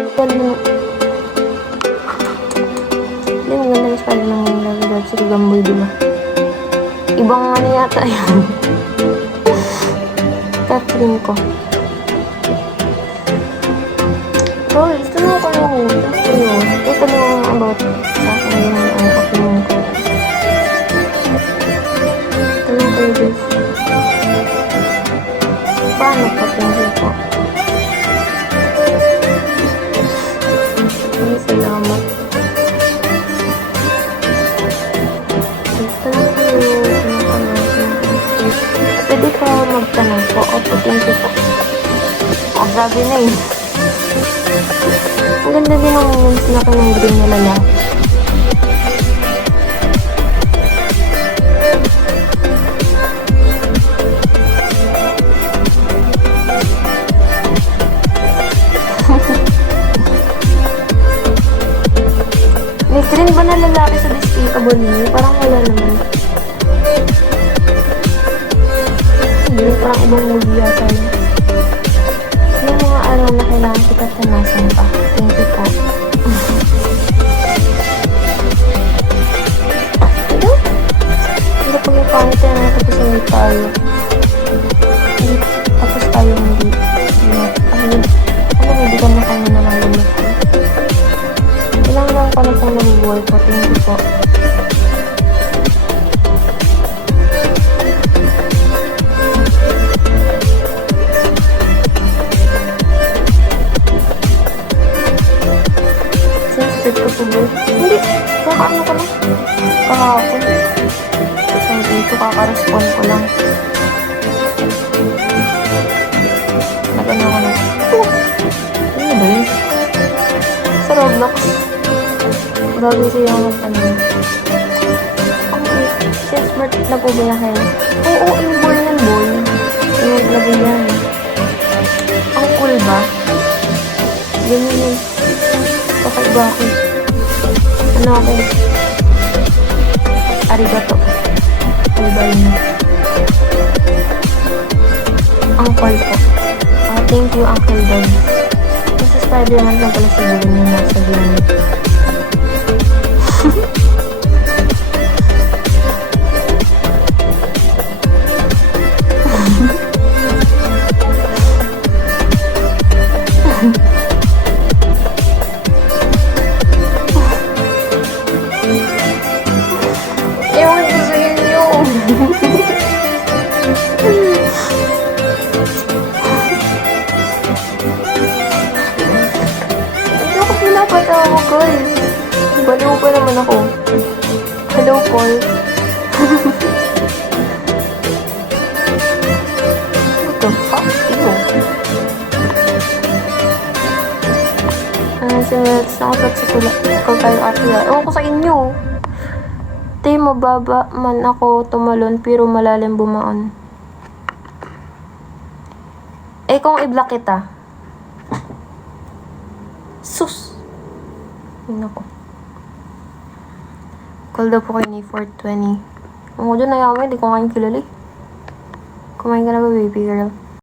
Ganda. Hindi, maganda yung Spider-Man ng Love Love. Si Gamboy, di ba? Ibang ano yata yun. Catherine ko. Guys, tanong ko lang. Gusto yun. Ito tanong about sa akin yung opinion ko. Tanong kayo guys. Paano po tingin ko? Ay, salamat. Tanong kayo. Pwede ka magtanong po. Opo, thank you po. Sabi na eh. Ang ganda din ang memes na kinang-green nila lang. May green ba na lalaki sa Despicable Me? Parang wala naman. Hindi, parang ibang movie yata yun. Yung mga araw na kailangan kita tanasan pa. Thank you po. Hello? Hindi pag yung pangit yan, tapos hindi tayo. Hindi, tapos tayo hindi. Hindi ka na kami na malamit. Ilang lang pa na pong nabubuhay po. Thank you po. Hindi. Kakaano ko lang. Kahapon. So, dito kaka-respond ko lang. Nagano ko na. Ano ba yun? Sa Roblox. Bago siya magtanong. Siya smart na po ba yan? Oo, inborn yan, boy. Yung naglagay yan. Ang cool ba? Ganyan yun. Kakaiba ako. Ano ako? Arigato. Arigato na. Uncle po. Thank you, Uncle Dog. Sa Spider-Man lang pala siguro yung nasa game. Ewan ko sa inyo. Hindi ako pinapatawa, guys. Baliw pa naman ako. Hello, Paul. What the fuck? Ew. Sinats na ako sa sulat. Ikaw tayo ate. Ewan ko sa inyo. Tay, mababa man ako tumalon pero malalim bumaon. Eh kung i-block kita. Sus. Yun ako. Call daw po kayo ni 420. Ang ko dyan na yaman, hindi ko ngayon kilala eh. Kumain ka na ba, baby girl?